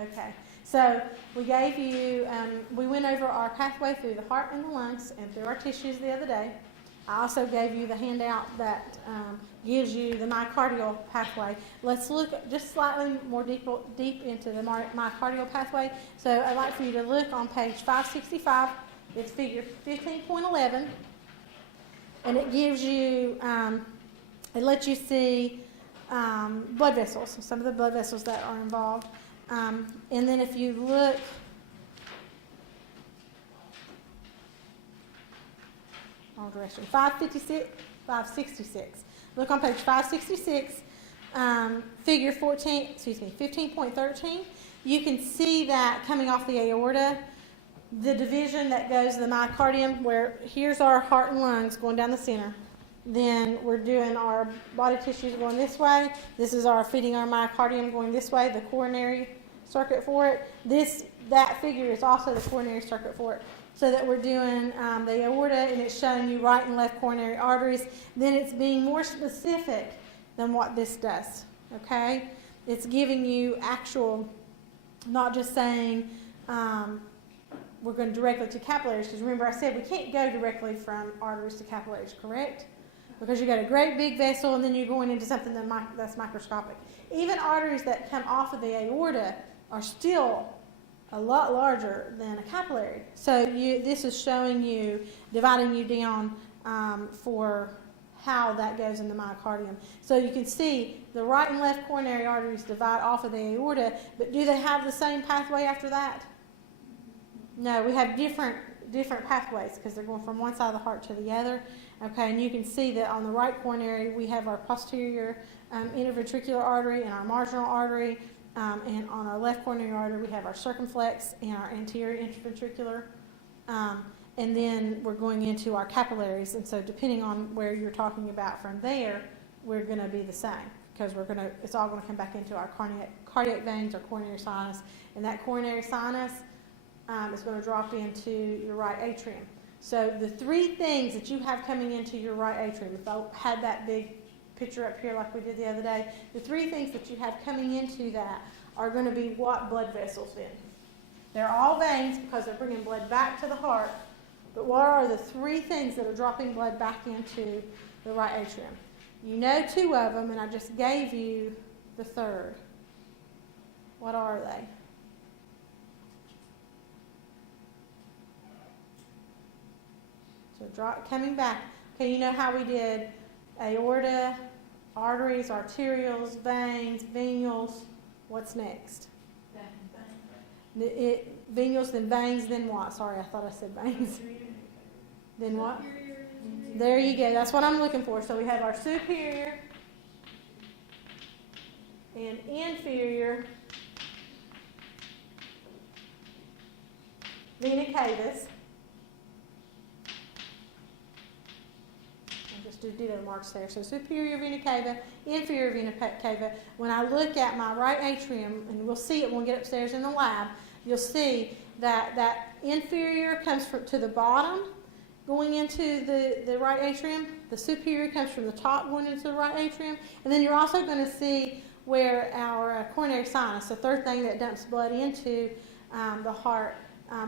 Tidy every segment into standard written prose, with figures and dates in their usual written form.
Okay. So we gave you, we went over our pathway through the heart and the lungs and through our tissues the other day. I also gave you the handout that gives you the myocardial pathway. Let's look just slightly more deep into the myocardial pathway. So I'd like for you to look on page 565. It's figure 15.11. And it gives you, it lets you see blood vessels, some of the blood vessels that are involved. And then if you look, wrong direction, 566. Look on page 566, figure 15.13. You can see that coming off the aorta, the division that goes to the myocardium, where here's our heart and lungs going down the center. Then we're doing our body tissues going this way. This is our feeding our myocardium going this way, the coronary circuit for it. That figure is also the coronary circuit for it. So that we're doing the aorta, and it's showing you right and left coronary arteries. Then it's being more specific than what this does, okay? It's giving you actual, not just saying we're going directly to capillaries, because remember I said we can't go directly from arteries to capillaries, correct? Because you got a great big vessel, and then you're going into something that's microscopic. Even arteries that come off of the aorta are still a lot larger than a capillary. So this is showing you, dividing you down for how that goes in the myocardium. So you can see the right and left coronary arteries divide off of the aorta, but do they have the same pathway after that? No, we have different pathways because they're going from one side of the heart to the other. Okay, and you can see that on the right coronary we have our posterior interventricular artery and our marginal artery. And on our left coronary artery, we have our circumflex and our anterior interventricular. And then we're going into our capillaries. And so depending on where you're talking about from there, we're going to be the same because it's all going to come back into our cardiac veins, our coronary sinus. And that coronary sinus is going to drop into your right atrium. So the three things that you have coming into your right atrium, if I had that big picture up here like we did the other day, the three things that you have coming into that are going to be what blood vessels then? They're all veins because they're bringing blood back to the heart, but what are the three things that are dropping blood back into the right atrium? You know two of them, and I just gave you the third. What are they? So coming back, okay, you know how we did aorta, arteries, arterioles, veins, venules. What's next? Venules, then veins, then what? Sorry, I thought I said veins. Then what? There you go. That's what I'm looking for. So we have our superior and inferior vena caves. Do ditto marks there. So superior vena cava, inferior vena cava. When I look at my right atrium, and we'll see it when we get upstairs in the lab, you'll see that inferior comes to the bottom going into the right atrium. The superior comes from the top going into the right atrium. And then you're also going to see where our coronary sinus, the third thing that dumps blood into the heart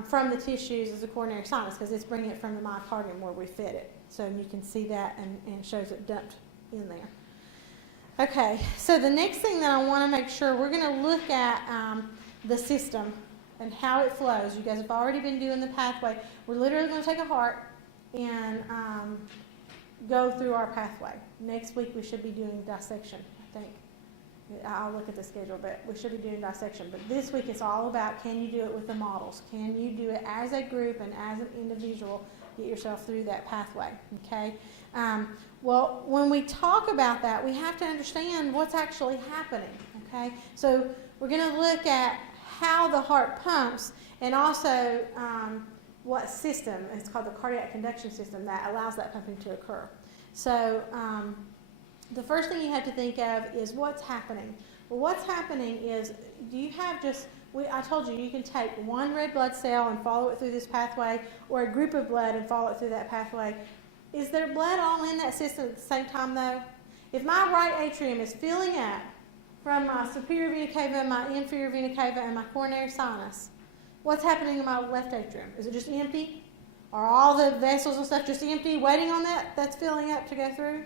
from the tissues, is the coronary sinus because it's bringing it from the myocardium where we fed it. So you can see that and shows it dumped in there. Okay, so the next thing that I want to make sure, we're going to look at the system and how it flows. You guys have already been doing the pathway. We're literally going to take a heart and go through our pathway. Next week we should be doing dissection, I think. I'll look at the schedule, but we should be doing dissection. But this week it's all about, can you do it with the models? Can you do it as a group and as an individual? Get yourself through that pathway, okay? Well, when we talk about that, we have to understand what's actually happening, okay? So we're going to look at how the heart pumps and also what system, it's called the cardiac conduction system, that allows that pumping to occur. So the first thing you have to think of is what's happening. Well, what's happening is, do you have just, I told you, you can take one red blood cell and follow it through this pathway, or a group of blood and follow it through that pathway. Is there blood all in that system at the same time, though? If my right atrium is filling up from my superior vena cava, my inferior vena cava, and my coronary sinus. What's happening in my left atrium? Is it just empty? Are all the vessels and stuff just empty, waiting on that's filling up to go through?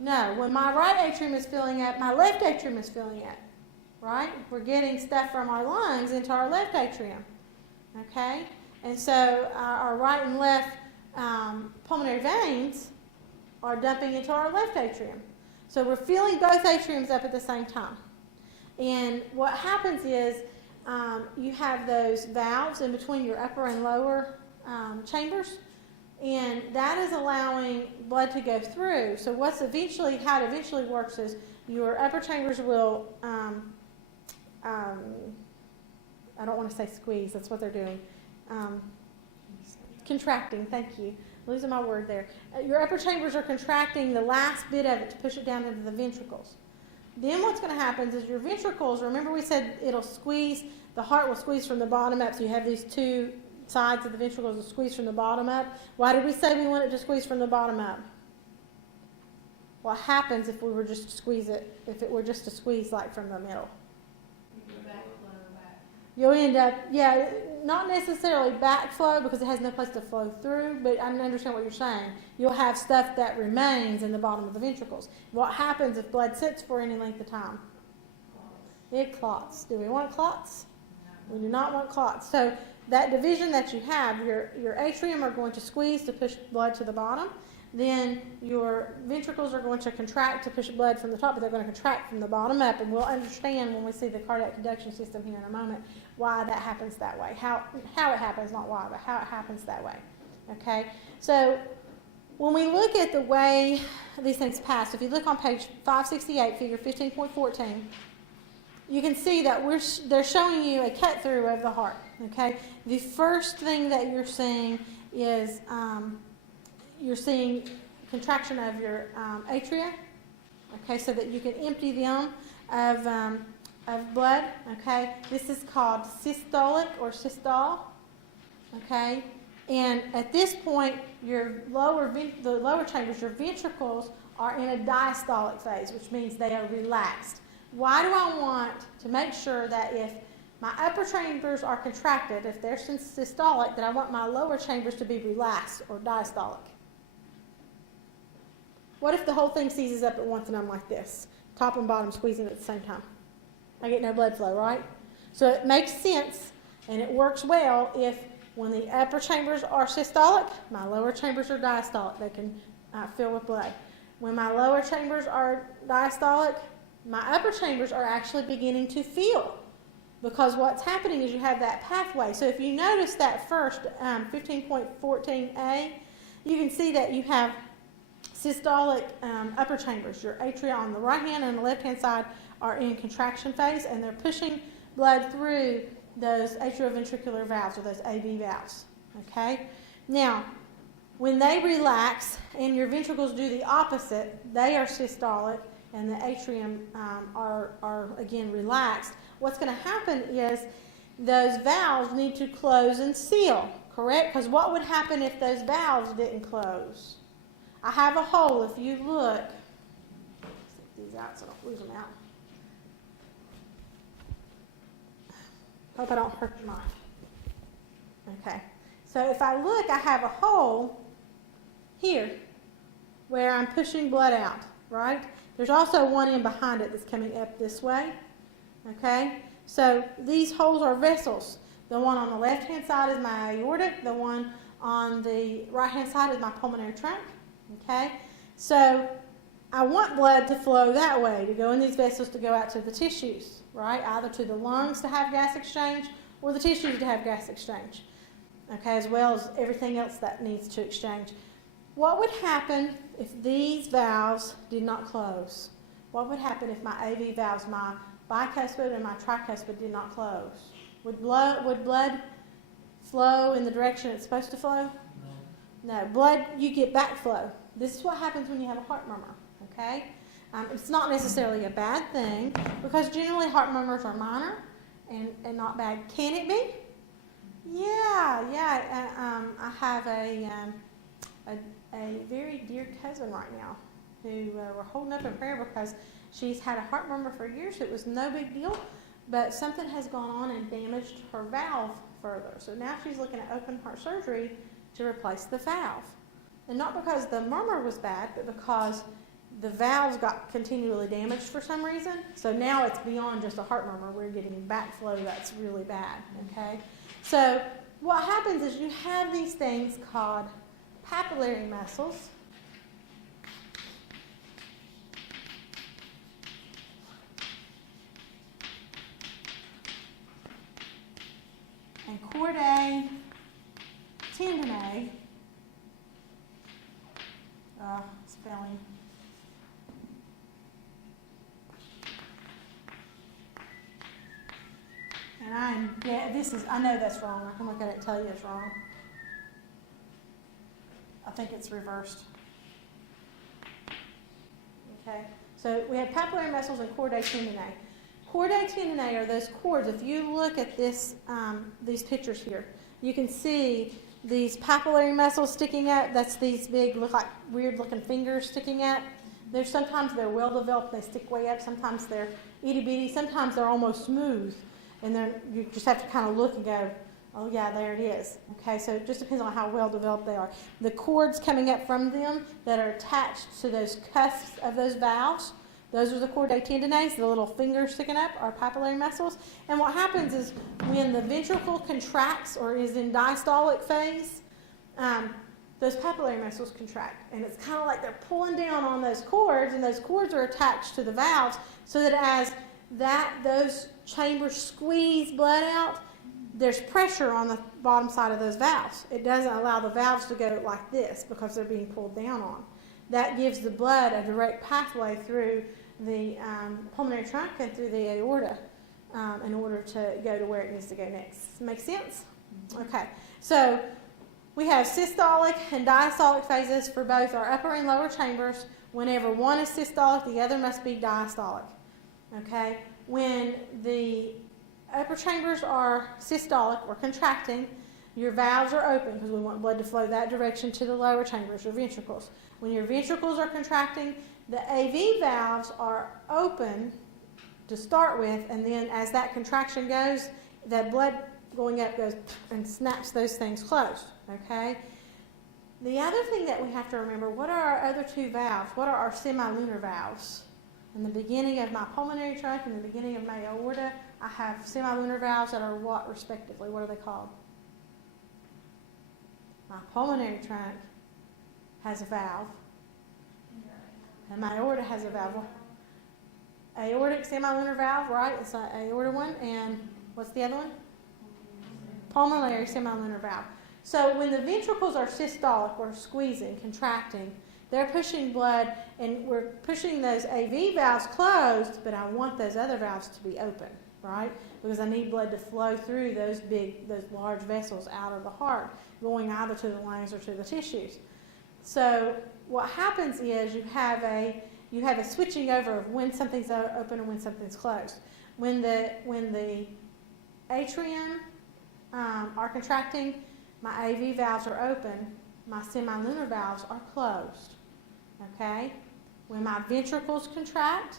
No. When my right atrium is filling up, my left atrium is filling up. Right? We're getting stuff from our lungs into our left atrium. Okay? And so our right and left pulmonary veins are dumping into our left atrium. So we're filling both atriums up at the same time. And what happens is you have those valves in between your upper and lower chambers, and that is allowing blood to go through. So how it eventually works is your upper chambers will, I don't want to say squeeze, that's what they're doing. Contracting, thank you. Losing my word there. Your upper chambers are contracting the last bit of it to push it down into the ventricles. Then what's going to happen is your ventricles, remember we said it'll squeeze, the heart will squeeze from the bottom up, so you have these two sides of the ventricles will squeeze from the bottom up. Why did we say we want it to squeeze from the bottom up? What happens if we were just to squeeze it, if it were just to squeeze like from the middle? You'll end up, not necessarily backflow because it has no place to flow through, but I understand what you're saying. You'll have stuff that remains in the bottom of the ventricles. What happens if blood sits for any length of time? It clots. Do we want clots? We do not want clots. So that division that you have, your atrium are going to squeeze to push blood to the bottom. Then your ventricles are going to contract to push blood from the top, but they're going to contract from the bottom up. And we'll understand when we see the cardiac conduction system here in a moment why that happens that way. How it happens, not why, but how it happens that way. Okay? So when we look at the way these things pass, if you look on page 568, figure 15.14, you can see that they're showing you a cut through of the heart. Okay? The first thing that you're seeing is you're seeing contraction of your atria, okay, so that you can empty them of blood, okay. This is called systolic or systole, okay. And at this point, the lower chambers, your ventricles, are in a diastolic phase, which means they are relaxed. Why do I want to make sure that if my upper chambers are contracted, if they're systolic, that I want my lower chambers to be relaxed or diastolic? What if the whole thing seizes up at once and I'm like this, top and bottom squeezing at the same time? I get no blood flow, right? So it makes sense and it works well if when the upper chambers are systolic, my lower chambers are diastolic. They can fill with blood. When my lower chambers are diastolic, my upper chambers are actually beginning to fill, because what's happening is you have that pathway. So if you notice that first 15.14a, you can see that you have systolic upper chambers. Your atria on the right hand and the left hand side are in contraction phase, and they're pushing blood through those atrioventricular valves, or those AV valves. Okay? Now, when they relax and your ventricles do the opposite, they are systolic and the atrium are again relaxed, what's going to happen is those valves need to close and seal, correct? Because what would happen if those valves didn't close? I have a hole. If you look, take these out so I don't lose them out. Hope I don't hurt your mind. Okay. So if I look, I have a hole here where I'm pushing blood out, right? There's also one in behind it that's coming up this way. Okay? So these holes are vessels. The one on the left-hand side is my aortic. The one on the right-hand side is my pulmonary trunk. Okay, so I want blood to flow that way, to go in these vessels to go out to the tissues, right? Either to the lungs to have gas exchange or the tissues to have gas exchange, okay, as well as everything else that needs to exchange. What would happen if these valves did not close? What would happen if my AV valves, my bicuspid and my tricuspid, did not close? Would blood flow in the direction it's supposed to flow? No. Blood, you get backflow. This is what happens when you have a heart murmur, okay? It's not necessarily a bad thing, because generally heart murmurs are minor and not bad. Can it be? Yeah. I have a very dear cousin right now who we're holding up in prayer because She's had a heart murmur for years. It was no big deal, but something has gone on and damaged her valve further. So now she's looking at open heart surgery to replace the valve. And not because the murmur was bad, but because the valves got continually damaged for some reason. So now it's beyond just a heart murmur. We're getting backflow that's really bad, okay? So what happens is you have these things called papillary muscles. And chordae tendineae, spelling. And I know that's wrong. I can look at it and tell you it's wrong. I think it's reversed. Okay, so we have papillary muscles and chordae tendineae. Chordae tendineae are those cords. If you look at this, these pictures here, you can see these papillary muscles sticking up. That's these big, look like weird-looking fingers sticking up. Sometimes they're well-developed, they stick way up. Sometimes they're itty-bitty. Sometimes they're almost smooth. And then you just have to kind of look and go, oh yeah, there it is. Okay, so it just depends on how well developed they are. The cords coming up from them that are attached to those cusps of those valves, those are the chordae tendineae, the little fingers sticking up are papillary muscles. And what happens is when the ventricle contracts or is in diastolic phase, those papillary muscles contract. And it's kind of like they're pulling down on those cords, and those cords are attached to the valves so that as those chambers squeeze blood out, there's pressure on the bottom side of those valves. It doesn't allow the valves to go like this because they're being pulled down on. That gives the blood a direct pathway through the pulmonary trunk and through the aorta in order to go to where it needs to go next. Make sense? Okay. So we have systolic and diastolic phases for both our upper and lower chambers. Whenever one is systolic, the other must be diastolic. Okay? When the upper chambers are systolic or contracting, your valves are open because we want blood to flow that direction to the lower chambers, your ventricles. When your ventricles are contracting, the AV valves are open to start with, and then as that contraction goes, that blood going up goes and snaps those things closed. Okay? The other thing that we have to remember, what are our other two valves? What are our semilunar valves? In the beginning of my pulmonary trunk and the beginning of my aorta, I have semilunar valves that are what respectively? What are they called? My pulmonary trunk has a valve, and my aorta has a valve. Aortic semilunar valve, right? It's an aorta one, and what's the other one? Pulmonary semilunar valve. So when the ventricles are systolic or squeezing, contracting, they're pushing blood, and we're pushing those AV valves closed, but I want those other valves to be open, right? Because I need blood to flow through those large vessels out of the heart, going either to the lungs or to the tissues. So what happens is you have a switching over of when something's open and when something's closed. When the atrium are contracting, my AV valves are open, my semilunar valves are closed. Okay? When my ventricles contract,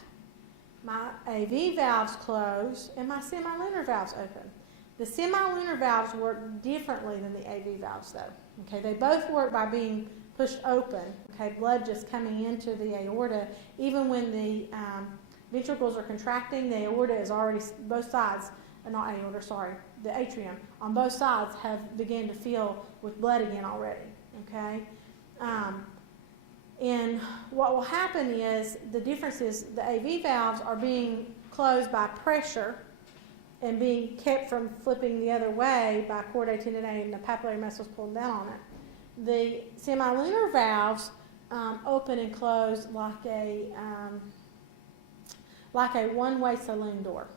my AV valves close and my semilunar valves open. The semilunar valves work differently than the AV valves though. Okay? They both work by being pushed open. Okay? Blood just coming into the aorta. Even when the ventricles are contracting, the aorta is already, both sides, not aorta, sorry, the atrium, on both sides have begun to fill with blood again already. Okay? And what will happen is, the difference is the AV valves are being closed by pressure and being kept from flipping the other way by chordae tendineae and the papillary muscles pulling down on it. The semilunar valves open and close like a one-way saloon door.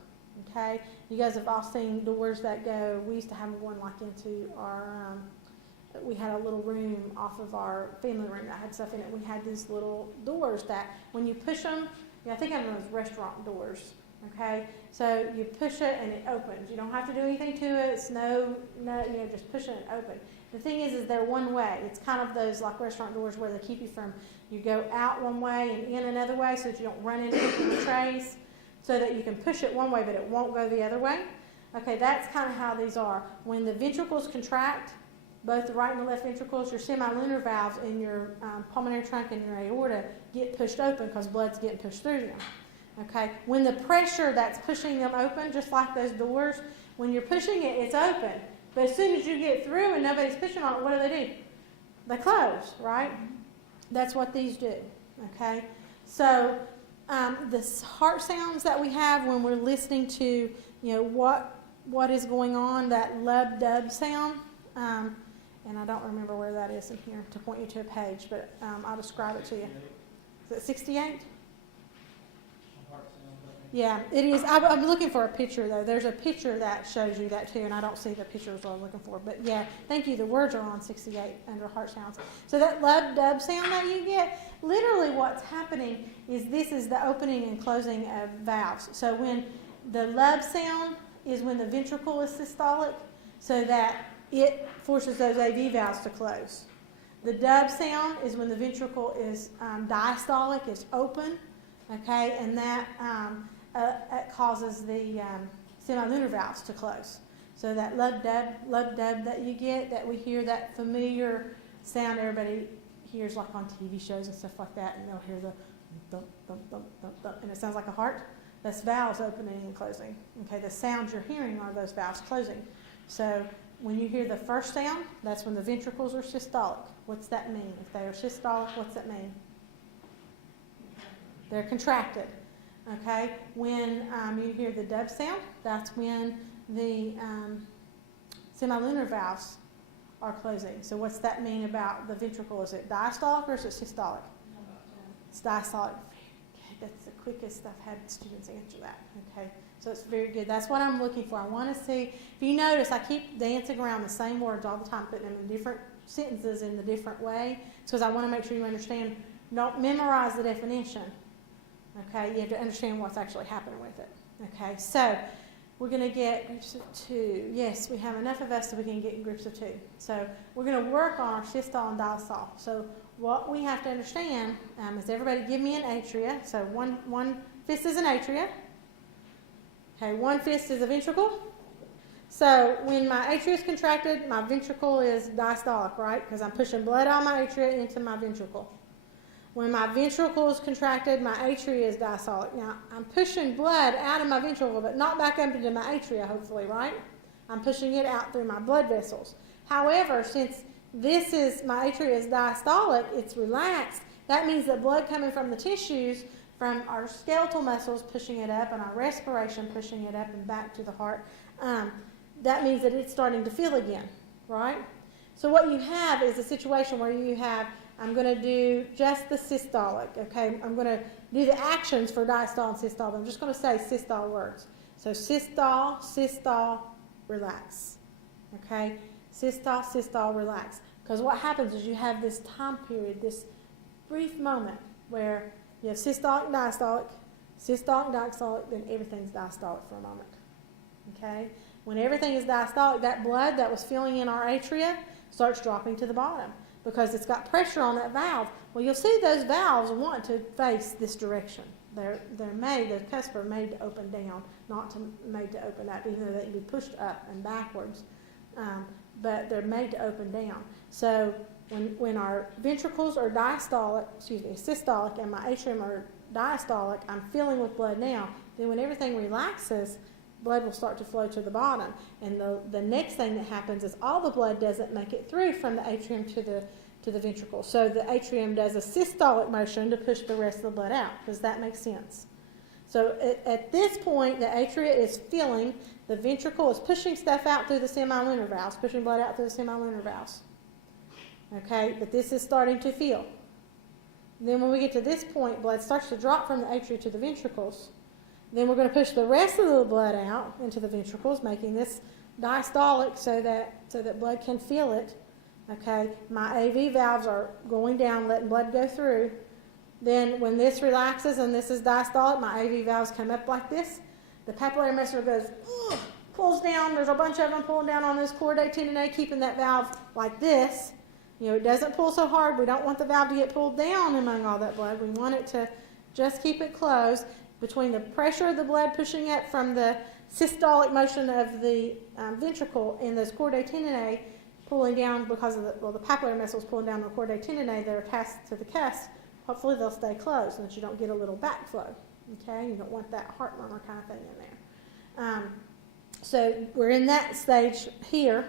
Okay, you guys have all seen doors that go. We used to have one like into our. We had a little room off of our family room that had stuff in it. We had these little doors that when you push them, I think of them as restaurant doors. Okay, so you push it and it opens. You don't have to do anything to it. It's no, just push it and open. The thing is they're one way. It's kind of those like restaurant doors where they keep you from, you go out one way and in another way so that you don't run into it in the trays, so that you can push it one way but it won't go the other way. Okay, that's kind of how these are. When the ventricles contract, both the right and the left ventricles, your semilunar valves in your pulmonary trunk and your aorta get pushed open because blood's getting pushed through them. Okay, when the pressure that's pushing them open, just like those doors, when you're pushing it, it's open. But as soon as you get through and nobody's pushing on it, what do? They close, right? That's what these do. Okay, so the heart sounds that we have when we're listening to, what is going on, that lub-dub sound. And I don't remember where that is in here to point you to a page, but I'll describe it to you. Is it 68? Yeah, it is. I'm looking for a picture, though. There's a picture that shows you that, too, and I don't see the pictures I'm looking for. But, yeah, thank you. The words are on 68 under heart sounds. So that lub-dub sound that you get, literally what's happening is this is the opening and closing of valves. So when the lub sound is when the ventricle is systolic, so that it forces those AV valves to close. The dub sound is when the ventricle is diastolic, it's open, okay, and that causes the semilunar valves to close. So that lub-dub that you get, that we hear, that familiar sound everybody hears like on TV shows and stuff like that, and they'll hear the thump, thump, thump, thump, thump, and it sounds like a heart. That's valves opening and closing. Okay, the sounds you're hearing are those valves closing. So when you hear the first sound, that's when the ventricles are systolic. What's that mean? If they are systolic, what's that mean? They're contracted. Okay? When you hear the dub sound, that's when the semilunar valves are closing. So what's that mean about the ventricle? Is it diastolic or is it systolic? It's diastolic. That's the quickest I've had students answer that. Okay? So it's very good. That's what I'm looking for. I want to see, if you notice, I keep dancing around the same words all the time, putting them in different sentences in the different way. It's because I want to make sure you understand. Don't memorize the definition. Okay? You have to understand what's actually happening with it. Okay? So we're going to get groups of 2. Yes, we have enough of us so we can get in groups of 2. So we're going to work on our systole and diastole. So what we have to understand is everybody give me an atria. So one fist is an atria. Okay, one fist is a ventricle. So when my atria is contracted, my ventricle is diastolic, right? Because I'm pushing blood out of my atria into my ventricle. When my ventricle is contracted, my atria is diastolic. Now, I'm pushing blood out of my ventricle, but not back up into my atria, hopefully, right? I'm pushing it out through my blood vessels. However, since this is, my atria is diastolic, it's relaxed, that means that blood coming from the tissues, from our skeletal muscles pushing it up and our respiration pushing it up and back to the heart, that means that it's starting to feel again, right? So what you have is a situation where you have, I'm going to do just the systolic, okay? I'm going to do the actions for diastole and systole, but I'm just going to say systole words. So systole, relax, okay? Systole, relax. Because what happens is you have this time period, this brief moment where you have systolic, diastolic, then everything's diastolic for a moment. Okay? When everything is diastolic, that blood that was filling in our atria starts dropping to the bottom because it's got pressure on that valve. Well, you'll see those valves want to face this direction. They're made, the cusp are made to open down, not made to open up, even though they can be pushed up and backwards. But they're made to open down. So when our ventricles are systolic, and my atrium are diastolic, I'm filling with blood now. Then when everything relaxes, blood will start to flow to the bottom. And the next thing that happens is all the blood doesn't make it through from the atrium to the ventricle. So the atrium does a systolic motion to push the rest of the blood out. Does that make sense? So at this point, the atria is filling, the ventricle is pushing stuff out through the semilunar valves, pushing blood out through the semilunar valves. Okay, but this is starting to fill. Then when we get to this point, blood starts to drop from the atria to the ventricles. Then we're going to push the rest of the blood out into the ventricles, making this diastolic so that blood can fill it. Okay, my AV valves are going down, letting blood go through. Then when this relaxes and this is diastolic, my AV valves come up like this. The papillary muscle goes pulls down. There's a bunch of them pulling down on this chordae tendineae, keeping that valve like this. You know, it doesn't pull so hard. We don't want the valve to get pulled down among all that blood. We want it to just keep it closed between the pressure of the blood pushing up from the systolic motion of the ventricle and those chordae tendineae pulling down because of the papillary muscles pulling down the chordae tendineae that are attached to the cusp. Hopefully they'll stay closed so that you don't get a little backflow. Okay, you don't want that heart murmur kind of thing in there. So we're in that stage here.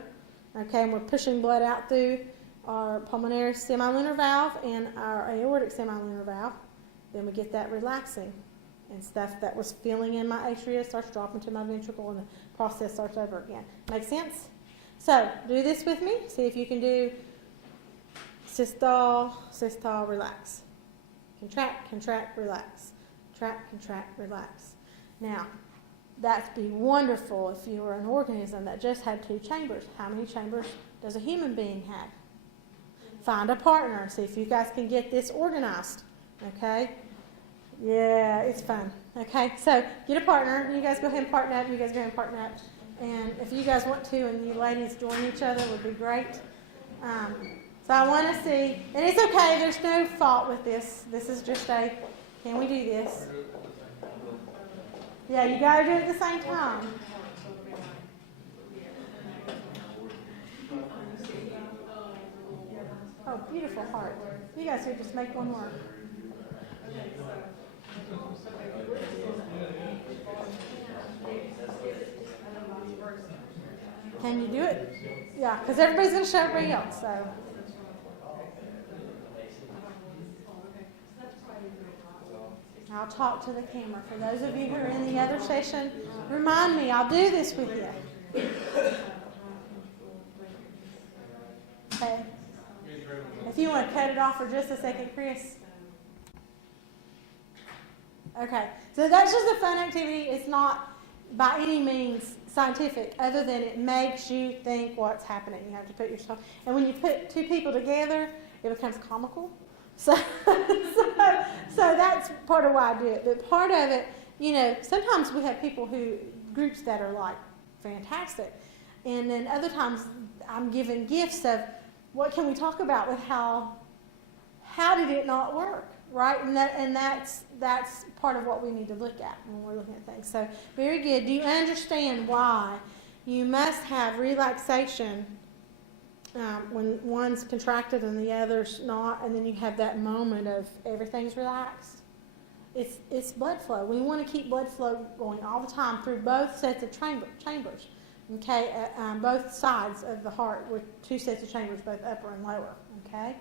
Okay, and we're pushing blood out through our pulmonary semilunar valve and our aortic semilunar valve. Then we get that relaxing, and stuff that was filling in my atria starts dropping to my ventricle, and the process starts over again. Make sense? So do this with me. See if you can do systole, systole, relax. Contract, contract, relax. Contract, contract, relax. Now, that'd be wonderful if you were an organism that just had 2 chambers. How many chambers does a human being have? Find a partner and see if you guys can get this organized. Okay? Yeah, it's fun. Okay, so get a partner. You guys go ahead and partner up. You guys go ahead and partner up. And if you guys want to and you ladies join each other, it would be great. So I want to see, and it's okay, there's no fault with this. This is just a, can we do this? Yeah, you got to do it at the same time. Oh, beautiful heart. You guys here just make one more. Can you do it? Yeah, because everybody's going to show everybody else. So. I'll talk to the camera. For those of you who are in the other session, remind me, I'll do this with you. Okay. If you want to cut it off for just a second, Chris. Okay. So that's just a fun activity. It's not by any means scientific, other than it makes you think what's happening. You have to put yourself, and when you put 2 people together, it becomes comical. So that's part of why I do it. But part of it, you know, sometimes we have groups that are like fantastic. And then other times I'm given gifts of what can we talk about with how did it not work, right? And that's part of what we need to look at when we're looking at things. So very good. Do you understand why you must have relaxation when one's contracted and the other's not, and then you have that moment of everything's relaxed? It's blood flow. We want to keep blood flow going all the time through both sets of chambers. Okay, both sides of the heart with 2 sets of chambers, both upper and lower. Okay.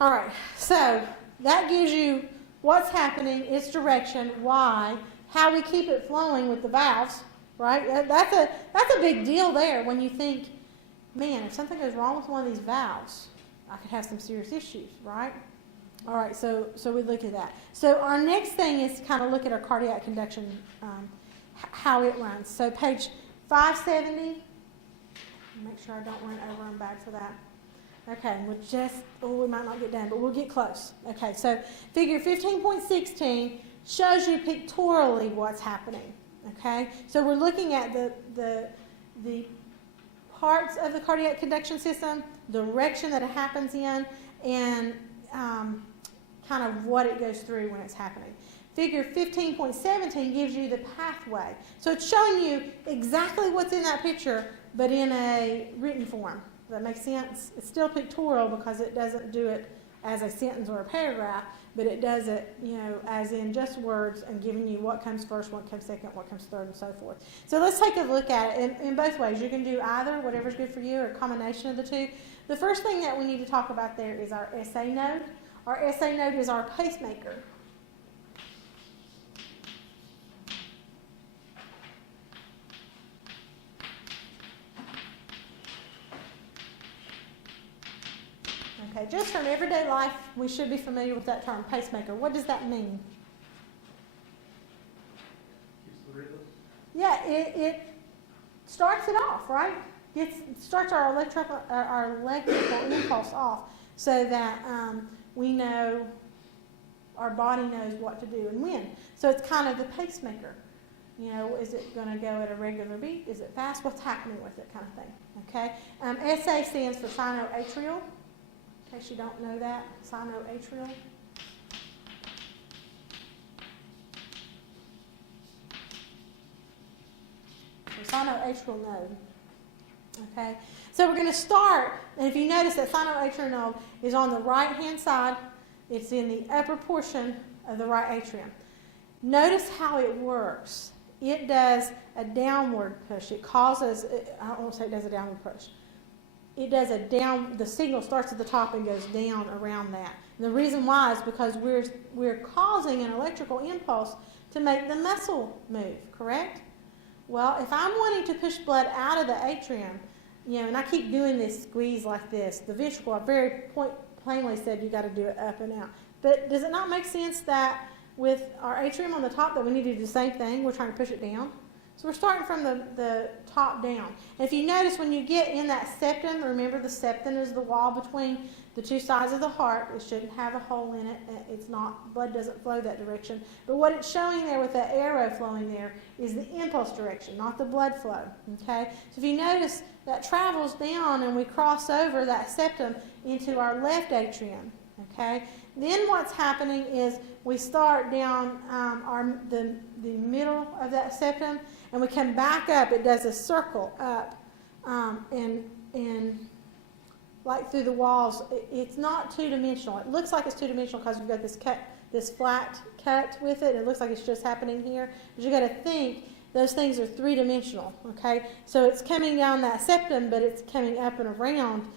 All right. So that gives you what's happening, its direction, why, how we keep it flowing with the valves. Right. That's a big deal there when you think, man, if something goes wrong with one of these valves, I could have some serious issues, right? All right, so we look at that. So our next thing is to kind of look at our cardiac conduction, how it runs. So page 570. Make sure I don't run over. I'm bad for that. Okay, we might not get done, but we'll get close. Okay, so figure 15.16 shows you pictorially what's happening. Okay, so we're looking at the parts of the cardiac conduction system, direction that it happens in, and kind of what it goes through when it's happening. Figure 15.17 gives you the pathway. So it's showing you exactly what's in that picture, but in a written form. Does that make sense? It's still pictorial because it doesn't do it as a sentence or a paragraph, but it does it, you know, as in just words and giving you what comes first, what comes second, what comes third, and so forth. So let's take a look at it in both ways. You can do either, whatever's good for you, or a combination of the two. The first thing that we need to talk about there is our SA node. Our SA node is our pacemaker. Okay, just from everyday life, we should be familiar with that term, pacemaker. What does that mean? Yeah, it starts it off, right? It starts our electrical impulse off so that we know, our body knows what to do and when. So it's kind of the pacemaker. You know, is it going to go at a regular beat? Is it fast? What's happening with it, kind of thing. Okay. SA stands for sinoatrial. In case you don't know that, sinoatrial. So sinoatrial node. Okay. So we're going to start, and if you notice that sinoatrial node is on the right-hand side, it's in the upper portion of the right atrium. Notice how it works. It does a downward push. It causes, I don't want to say it does a downward push. It does a down, the signal starts at the top and goes down around that. And the reason why is because we're causing an electrical impulse to make the muscle move, correct? Well, if I'm wanting to push blood out of the atrium, you know, and I keep doing this squeeze like this, the ventricle, I very plainly said you got to do it up and out. But does it not make sense that with our atrium on the top that we need to do the same thing? We're trying to push it down. So we're starting from the top down. And if you notice when you get in that septum, remember the septum is the wall between the two sides of the heart. It shouldn't have a hole in it. It's not, blood doesn't flow that direction. But what it's showing there with the arrow flowing there is the impulse direction, not the blood flow. Okay? So if you notice, that travels down and we cross over that septum into our left atrium. Okay? Then what's happening is we start down the middle of that septum and we come back up. It does a circle up and like through the walls. It's not two-dimensional. It looks like it's two-dimensional because we've got this flat cut with it. It looks like it's just happening here. But you got to think those things are three-dimensional. Okay, so it's coming down that septum, but it's coming up and around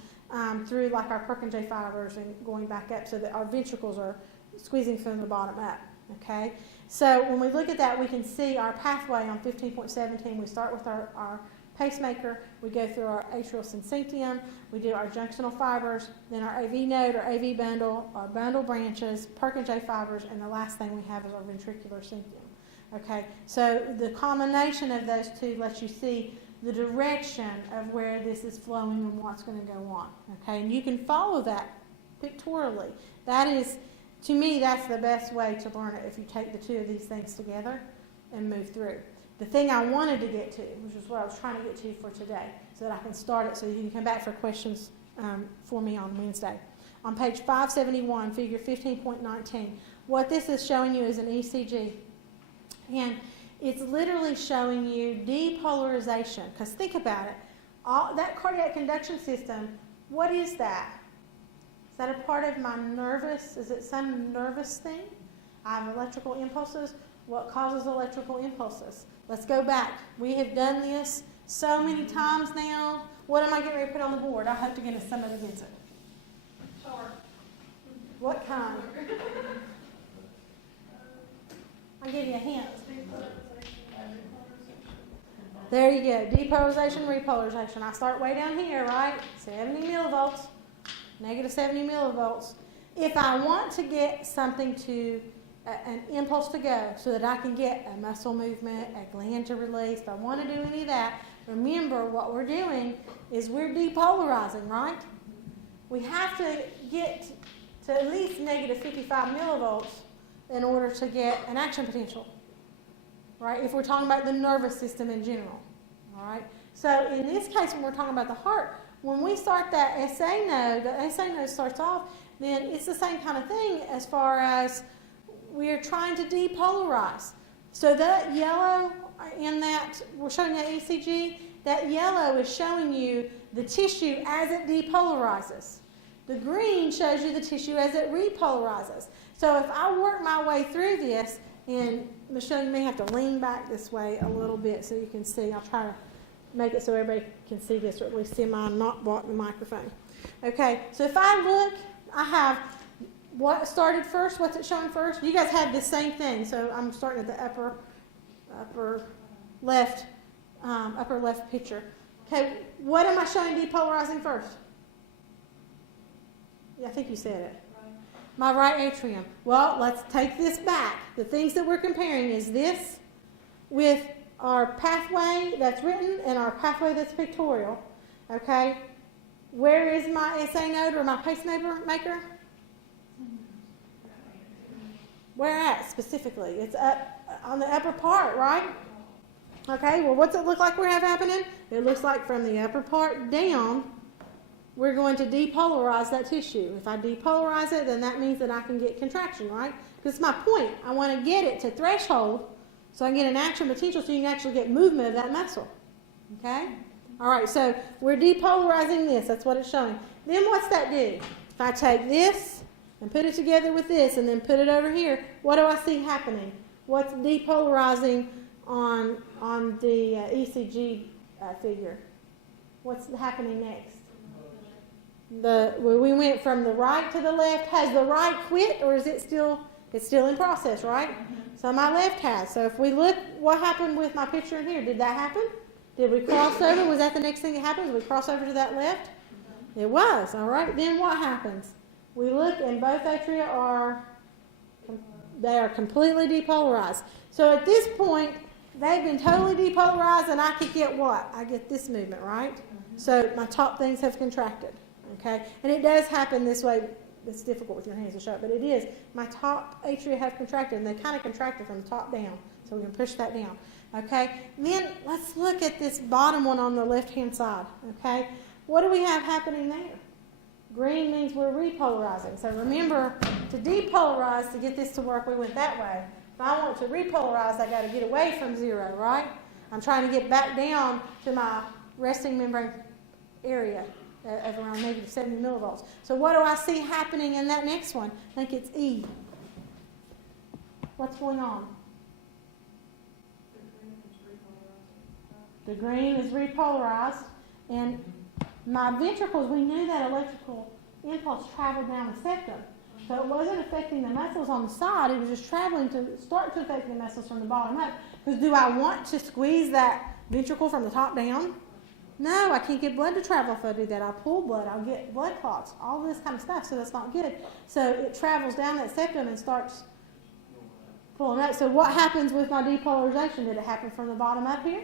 through like our Purkinje fibers and going back up so that our ventricles are squeezing from the bottom up. Okay, so when we look at that, we can see our pathway on 15.17. We start with our pacemaker, we go through our atrial syncytium, we do our junctional fibers, then our AV node, our AV bundle, our bundle branches, Purkinje fibers, and the last thing we have is our ventricular syncytium. Okay, so the combination of those two lets you see the direction of where this is flowing and what's going to go on. Okay, and you can follow that pictorially. That is, to me, that's the best way to learn it if you take the two of these things together and move through. The thing I wanted to get to, which is what I was trying to get to for today, so that I can start it so you can come back for questions for me on Wednesday. On page 571, figure 15.19, what this is showing you is an ECG. And it's literally showing you depolarization. Because think about it. That cardiac conduction system, what is that? Is that a part of my nervous? Is it some nervous thing? I have electrical impulses. What causes electrical impulses? Let's go back. We have done this so many times now. What am I getting ready to put on the board? I hope to get somebody gets it. Chart. What kind? I'll give you a hint. There you go. Depolarization, repolarization. I start way down here, right? 70 millivolts, negative 70 millivolts. If I want to get something to an impulse to go so that I can get a muscle movement, a gland to release, if I want to do any of that, remember what we're doing is we're depolarizing, right? We have to get to at least negative 55 millivolts in order to get an action potential, right? If we're talking about the nervous system in general, all right? So in this case, when we're talking about the heart, when we start that SA node, the SA node starts off, then it's the same kind of thing as far as we're trying to depolarize. So that yellow in that, we're showing that ECG, that yellow is showing you the tissue as it depolarizes. The green shows you the tissue as it repolarizes. So if I work my way through this, and Michelle, you may have to lean back this way a little bit so you can see. I'll try to make it so everybody can see this, or at least see mine not block the microphone. Okay, so if I look, I have what started first, what's it showing first? You guys have the same thing, so I'm starting at the upper left picture. Okay, what am I showing depolarizing first? Yeah, I think you said it. My right atrium. Well, let's take this back. The things that we're comparing is this with our pathway that's written and our pathway that's pictorial. Okay? Where is my SA node or my pacemaker? Where at specifically? It's up on the upper part, right? Okay, well, what's it look like we have happening? It looks like from the upper part down, we're going to depolarize that tissue. If I depolarize it, then that means that I can get contraction, right? Because it's my point. I want to get it to threshold so I can get an action potential so you can actually get movement of that muscle. Okay? All right, so we're depolarizing this. That's what it's showing. Then what's that do? If I take this and put it together with this and then put it over here, what do I see happening? What's depolarizing on the ECG figure? What's happening next? We went from the right to the left. Has the right quit, or is it still? It's still in process, right? So my left has. So if we look, what happened with my picture in here? Did that happen? Did we cross over? Was that the next thing that happened? Did we cross over to that left? It was. All right. Then what happens? We look, and both atria are completely depolarized. So at this point, they've been totally depolarized, and I could get what? I get this movement, right? So my top things have contracted. Okay, and it does happen this way. It's difficult with your hands to show it, but it is. My top atria have contracted, and they kind of contracted from the top down. So we can push that down. Okay, then let's look at this bottom one on the left-hand side. Okay, what do we have happening there? Green means we're repolarizing. So remember, to depolarize, to get this to work, we went that way. If I want to repolarize, I got to get away from zero, right? I'm trying to get back down to my resting membrane area of around negative 70 millivolts. So what do I see happening in that next one? I think it's E. What's going on? The green is repolarized, and my ventricles, we knew that electrical impulse traveled down the septum. So it wasn't affecting the muscles on the side, it was just traveling to start to affect the muscles from the bottom up. Because do I want to squeeze that ventricle from the top down? No, I can't get blood to travel if I do that. I'll pull blood, I'll get blood clots, all this kind of stuff, so that's not good. So it travels down that septum and starts pulling up. So what happens with my depolarization? Did it happen from the bottom up here?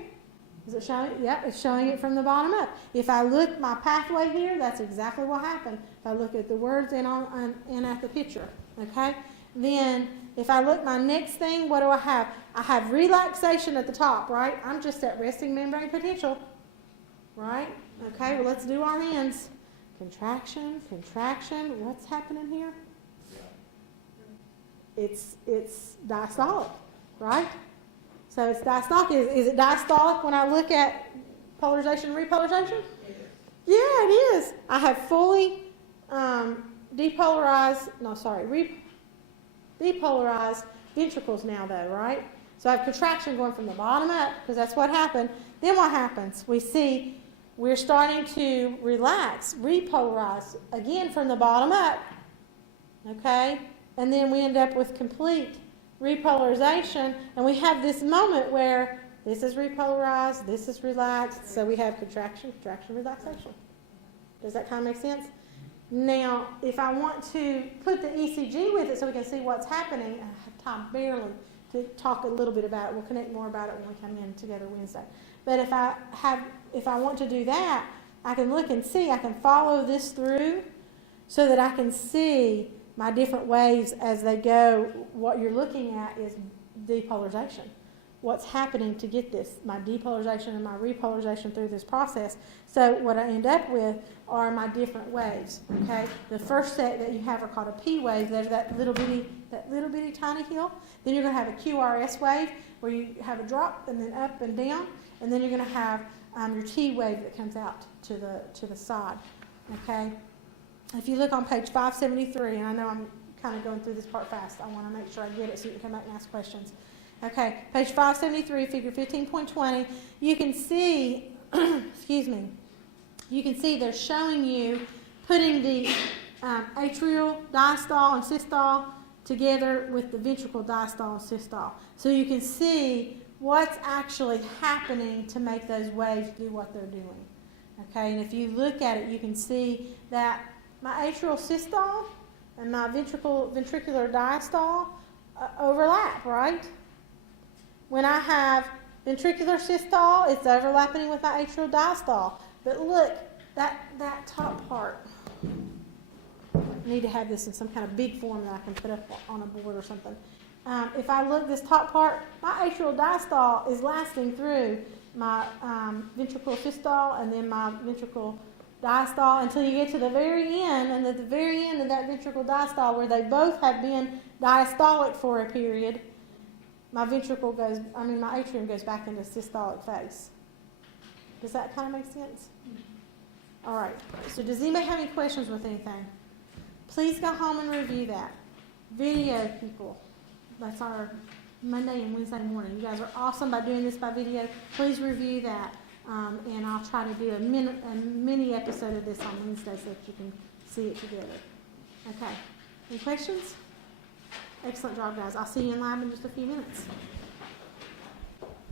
Is it showing? Yep, it's showing it from the bottom up. If I look my pathway here, that's exactly what happened. If I look at the words and at the picture, okay? Then if I look my next thing, what do I have? I have relaxation at the top, right? I'm just at resting membrane potential, right? Okay, well, let's do our hands. Contraction, contraction. What's happening here? It's diastolic, right? So it's diastolic. Is it diastolic when I look at polarization and repolarization? Yeah, it is. I have fully depolarized ventricles now, though, right? So I have contraction going from the bottom up, because that's what happened. Then what happens? We see we're starting to relax, repolarize, again from the bottom up, okay? And then we end up with complete repolarization, and we have this moment where this is repolarized, this is relaxed, so we have contraction, contraction, relaxation. Does that kind of make sense? Now, if I want to put the ECG with it so we can see what's happening, I have time barely to talk a little bit about it. We'll connect more about it when we come in together Wednesday. But if I want to do that, I can look and see, I can follow this through so that I can see my different waves as they go. What you're looking at is depolarization. What's happening to get this, my depolarization and my repolarization through this process. So what I end up with are my different waves, okay? The first set that you have are called a P wave. There's that little bitty tiny hill. Then you're going to have a QRS wave where you have a drop and then up and down. And then you're going to have your T wave that comes out to the side, okay? If you look on page 573, and I know I'm kind of going through this part fast. I want to make sure I get it so you can come back and ask questions. Okay, page 573, figure 15.20, you can see, excuse me, you can see they're showing you putting the atrial diastole and systole together with the ventricle diastole and systole. So you can see what's actually happening to make those waves do what they're doing. Okay, and if you look at it, you can see that my atrial systole and my ventricular diastole overlap, right? When I have ventricular systole, it's overlapping with my atrial diastole. But look, that top part, I need to have this in some kind of big form that I can put up on a board or something. If I look this top part, my atrial diastole is lasting through my ventricular systole and then my ventricular diastole until you get to the very end, and at the very end of that ventricular diastole, where they both have been diastolic for a period, my atrium goes back into systolic phase. Does that kind of make sense? All right. So does anybody have any questions with anything? Please go home and review that. Video, people. That's our Monday and Wednesday morning. You guys are awesome by doing this by video. Please review that. And I'll try to do a mini episode of this on Wednesday so that you can see it together. Okay. Any questions? Excellent job, guys. I'll see you in lab in just a few minutes.